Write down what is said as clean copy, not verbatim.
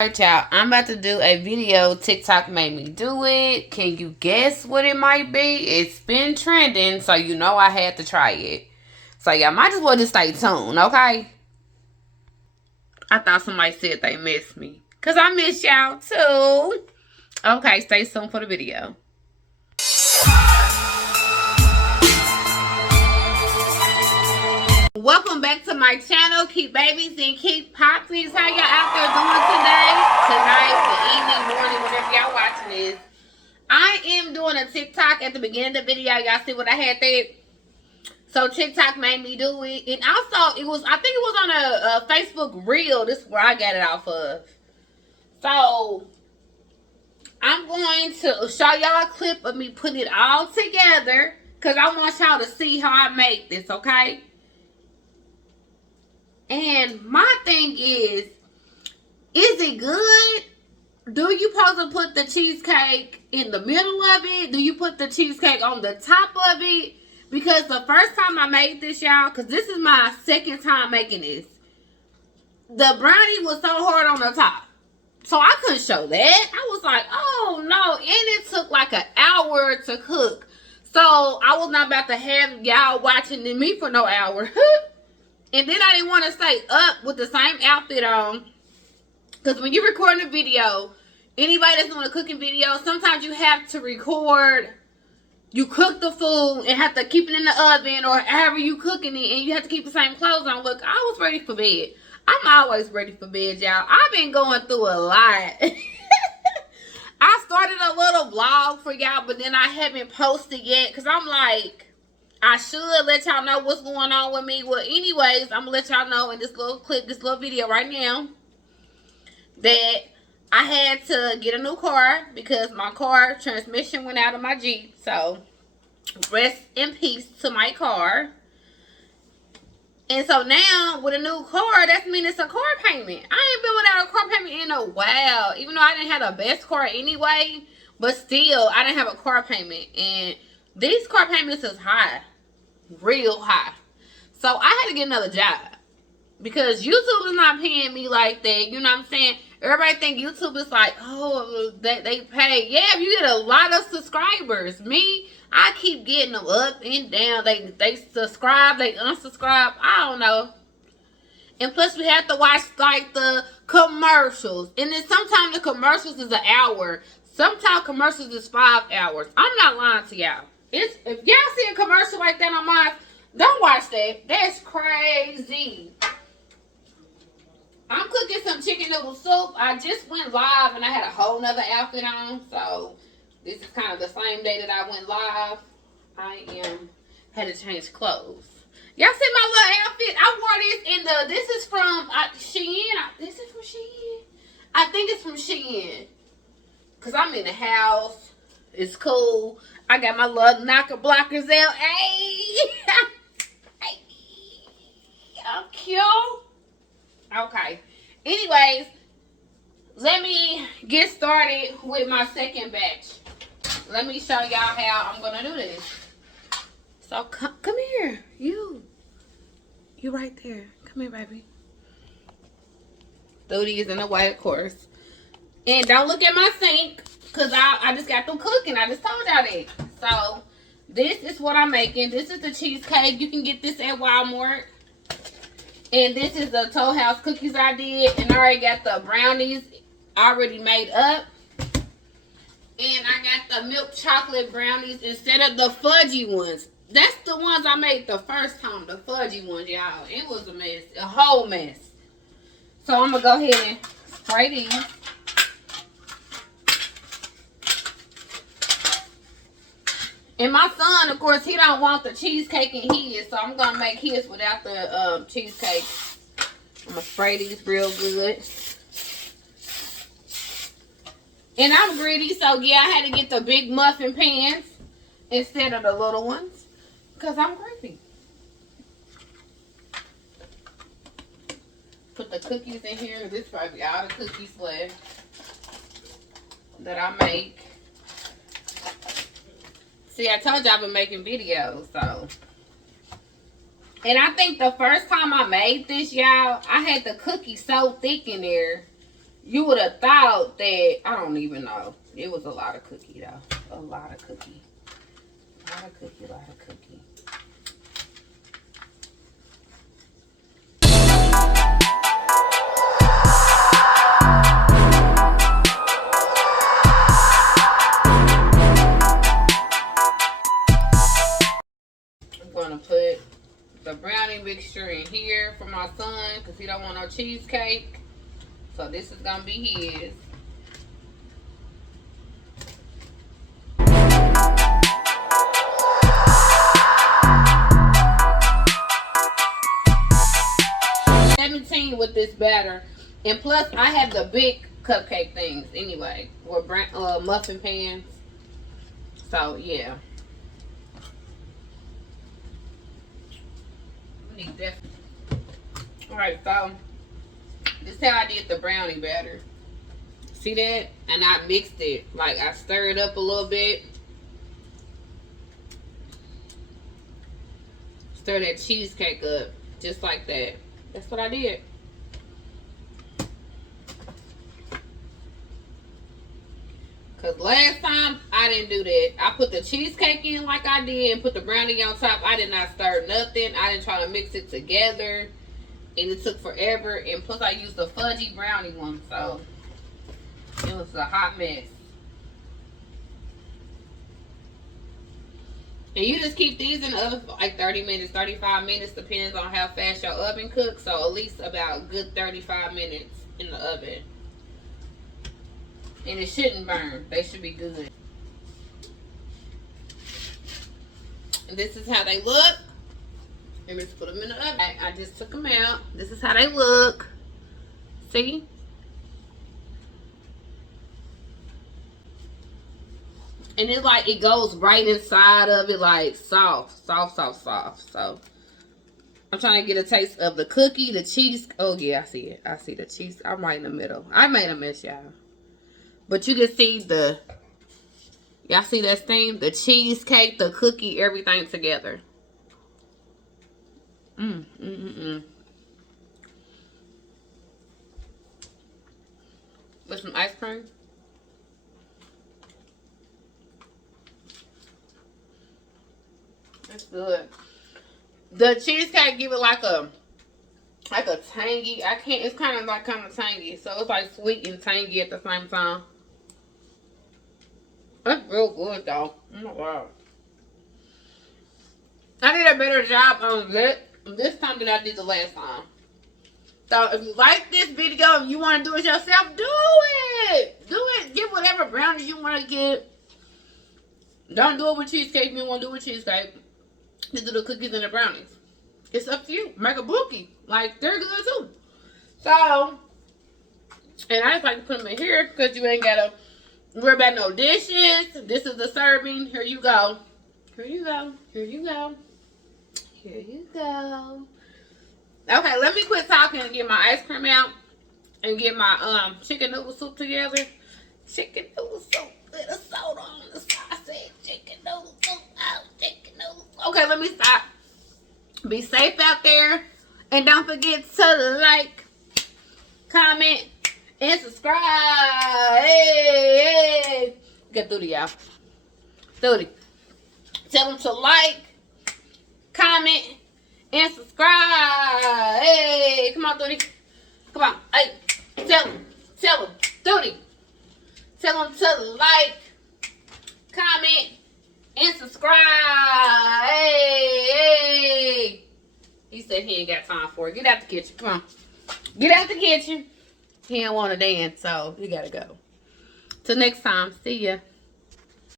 Alright, y'all, I'm about to do a video. TikTok made me do it. Can you guess what it might be? It's been trending, so you know I had to try it. So y'all might as well just stay tuned, okay? I thought somebody said they missed me. Because I miss y'all too. Okay, stay tuned for the video. Welcome back to my channel. Keep babies and keep poppies. How y'all out there doing today? Tonight, the evening, morning, whenever y'all watching this. I am doing a TikTok at the beginning of the video. Y'all see what I had there? So TikTok made me do it. And also, I think it was on a Facebook reel. This is where I got it off of. So, I'm going to show y'all a clip of me putting it all together. Because I want y'all to see how I make this, okay? And my thing is it good? Do you supposed to put the cheesecake in the middle of it? Do you put the cheesecake on the top of it? Because the first time I made this, y'all, because this is my second time making this, the brownie was so hard on the top. So I couldn't show that. I was like, oh no. And it took like an hour to cook. So I was not about to have y'all watching me for no hour. And then I didn't want to stay up with the same outfit on. Because when you're recording a video, anybody that's doing a cooking video, sometimes you have to record, you cook the food and have to keep it in the oven or however you cooking it, and you have to keep the same clothes on. Look, I was ready for bed. I'm always ready for bed, y'all. I've been going through a lot. I started a little vlog for y'all, but then I haven't posted yet because I'm like, I should let y'all know what's going on with me. Well, anyways, I'm going to let y'all know in this little clip, this little video right now, that I had to get a new car because my car transmission went out of my Jeep. So, rest in peace to my car. And so now, with a new car, that means it's a car payment. I ain't been without a car payment in a while. Even though I didn't have the best car anyway, but still, I didn't have a car payment. And these car payments is high. Real high. So I had to get another job. Because YouTube is not paying me like that. You know what I'm saying? Everybody think YouTube is like, oh, they pay. Yeah, if you get a lot of subscribers. Me, I keep getting them up and down. They subscribe, they unsubscribe. I don't know. And plus we have to watch like the commercials. And then sometimes the commercials is an hour. Sometimes commercials is 5 hours. I'm not lying to y'all. If y'all see a commercial like that on mine, don't watch that. That's crazy. I'm cooking some chicken noodle soup. I just went live and I had a whole nother outfit on. So this is kind of the same day that I went live. Had to change clothes. Y'all see my little outfit? I wore this in this is from Shein. This is from Shein. I think it's from Shein. Because I'm in the house. It's cool. I got my little knocker blockers out. Hey! Hey! I'm cute. Okay. Anyways, let me get started with my second batch. Let me show y'all how I'm going to do this. So, come here. You right there. Come here, baby. Duty is in the way, of course. And don't look at my sink. Because I just got through cooking. I just told y'all that. So, this is what I'm making. This is the cheesecake. You can get this at Walmart. And this is the Toll House cookies I did. And I already got the brownies already made up. And I got the milk chocolate brownies instead of the fudgy ones. That's the ones I made the first time. The fudgy ones, y'all. It was a mess. A whole mess. So, I'm going to go ahead and spray these. And my son, of course, he don't want the cheesecake in his, so I'm going to make his without the cheesecake. I'm going to spray these real good. And I'm greedy, so yeah, I had to get the big muffin pans instead of the little ones. Because I'm greedy. Put the cookies in here. This is probably all the cookies left that I make. See, I told you I've been making videos, so. And I think the first time I made this, y'all, I had the cookie so thick in there. You would have thought that, I don't even know. It was a lot of cookie though. A lot of cookie. A lot of cookie, a lot of cookie. I'm going to put the brownie mixture in here for my son because he don't want no cheesecake. So this is going to be his. With this batter, and plus I have the big cupcake things anyway, or muffin pans. So yeah, we need that. All right, so this is how I did the brownie batter. See that? And I mixed it, like I stirred it up a little bit. Stir that cheesecake up just like that. That's what I did. Because last time, I didn't do that. I put the cheesecake in like I did and put the brownie on top. I did not stir nothing. I didn't try to mix it together. And it took forever. And plus, I used the fudgy brownie one. So, it was a hot mess. And you just keep these in the oven for like 30 minutes, 35 minutes. Depends on how fast your oven cooks. So, at least about a good 35 minutes in the oven. And it shouldn't burn. They should be good. And this is how they look. Let me just put them in the oven. I just took them out. This is how they look. See? And it's like it goes right inside of it, like soft. So I'm trying to get a taste of the cookie, the cheese. Oh yeah, I see it. I see the cheese. I'm right in the middle. I made a mess, y'all. But you can see the, y'all see that steam? The cheesecake, the cookie, everything together. With some ice cream. That's good. The cheesecake give it like a tangy. It's kind of tangy. So it's like sweet and tangy at the same time. That's real good though. Oh my god. I did a better job on this time than I did the last time. So if you like this video and you want to do it yourself, do it. Do it. Get whatever brownies you want to get. Don't do it with cheesecake if you want to do it with cheesecake. Just do the cookies and the brownies. It's up to you. Make a bookie. Like, they're good too. So, and I just like to put them in here because you ain't got to worry about no dishes. This is the serving. Here you go. Here you go. Here you go. Here you go. Okay, let me quit talking and get my ice cream out and get my chicken noodle soup together. Chicken noodle soup with a soda on the side. I said chicken noodle soup. Oh, chicken noodle soup. Okay, let me stop. Be safe out there. And don't forget to like, comment, and subscribe. Hey. Get through to y'all. Through to. Tell them to like, comment, and subscribe. Hey, come on, Doody. Come on. Hey, tell them, Doody. Tell them to like, comment, and subscribe. Hey. He said he ain't got time for it. Get out the kitchen. Come on. Get out the kitchen. He don't want to dance, so you gotta go. Till next time. See ya.